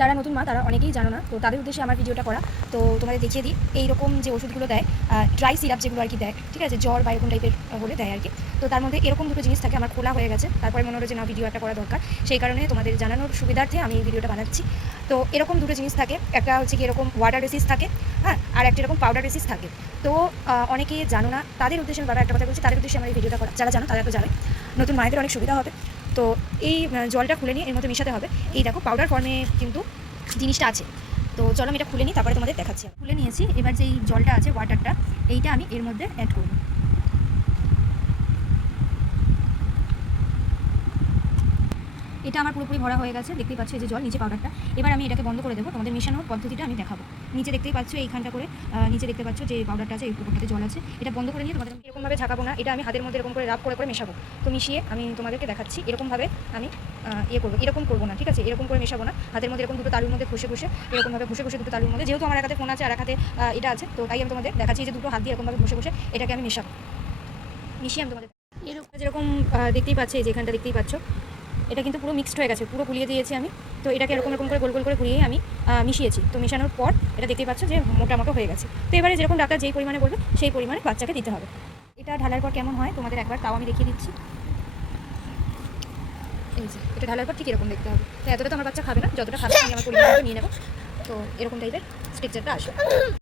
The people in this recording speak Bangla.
যারা নতুন মা তারা অনেকেই জানো না, তো তাদের উদ্দেশ্যে আমার ভিডিওটা করা। তো তোমাদের দেখিয়ে দিই, এইরকম যে ওষুধগুলো দেয়, ড্রাই সিরাপ যেগুলো আর কি দেয়, ঠিক আছে, জ্বর বা এরকম টাইপের হলে দেয় আর কি। তো তার মধ্যে এরকম দুটো জিনিস থাকে, আমার খোলা হয়ে গেছে, তারপরে মনে হলো যে না, ভিডিও একটা করা দরকার, সেই কারণে তোমাদের জানানোর সুবিধার্থে আমি এই ভিডিওটা বানাচ্ছি। তো এরকম দুটো জিনিস থাকে, একটা হচ্ছে কি এরকম ওয়াটার রেসিস থাকে, হ্যাঁ, আর একটা এরকম পাউডার রেসিস থাকে। তো অনেকে জানো না, তাদের উদ্দেশ্যে আমি বারবার একটা কথা বলছি, তাদের উদ্দেশ্যে আমার এই ভিডিওটা করা। যারা জানো তারা তো জানে, নতুন মায়েদের অনেক সুবিধা হবে। তো এই জলটা খুলে নিয়ে এর মধ্যে মিশাতে হবে। এই দেখো পাউডার ফর্মে কিন্তু জিনিসটা আছে। তো চলো আমি এটা খুলে নিই, তারপরে তোমাদের দেখাচ্ছি। খুলে নিয়েছি, এবার যে এই জলটা আছে, ওয়াটারটা, এইটা আমি এর মধ্যে অ্যাড করব। এটা আমার পুরোপুরি ভরা হয়ে গেছে, দেখতেই পাচ্ছ এই যে জল, নিচে পাউডারটা। এবার আমি এটাকে বন্ধ করে দেবো, তোমাদের মেশানোর পদ্ধতিটা আমি দেখাবো। নিচে দেখতেই পাচ্ছ এইখানটা করে, নিচে দেখতে পাচ্ছ যে পাউডারটা আছে, এই উপরটাতে জল আছে। এটা বন্ধ করে নিয়ে তোমাদের এরকমভাবে ঝাঁকাবো না, এটা আমি হাতের মধ্যে এরকম করে রাব করে করে মেশাবো। তো মিশিয়ে আমি তোমাদেরকে দেখাচ্ছি, এরকমভাবে আমি করবো, এরকম করবো না, ঠিক আছে, এরকম করে মেশাবো না। হাতের মধ্যে এরকম দুটো তালুর মধ্যে ঘষে ঘষে, এরকমভাবে ঘষে ঘষে দুটো তালুর মধ্যে, যেহেতু আমার এক হাতে ফোন আছে আর এক হাতে এটা আছে, তো তাই আমি তোমাদের দেখাচ্ছি যে দুটো হাত দিয়ে এরকমভাবে ঘষে ঘষে এটাকে আমি মেশাবো। মিশিয়ে আমি তোমাদের এরকম যেরকম দেখতেই পাচ্ছি, এই যে এখানটা দেখতেই পাচ্ছ, এটা কিন্তু পুরো মিক্সড হয়ে গেছে, পুরো গুলিয়ে দিয়েছি আমি। তো এটাকে এরকম এরকম করে গোল গোল করে ঘুরিয়ে আমি মিশিয়েছি। তো মেশানোর পর এটা দেখতেই পাচ্ছ যে মোটামোটো হয়ে গেছে। তো এবারে যেরকম ডাক্তার যেই পরিমাণে বলবে সেই পরিমাণে বাচ্চাকে দিতে হবে। এটা ঢালার পর কেমন হয় তোমাদের একবার তাও আমি দেখিয়ে দিচ্ছি। এই যে এটা ঢালার পর ঠিক এরকম দেখতে হবে। তো এতটা তো আমার বাচ্চা খাবে না, যতটা খাবে আমি আমার পরিমাণ নিয়ে নেবো। তো এরকম টাইপের স্ট্রাকচারটা আসবে।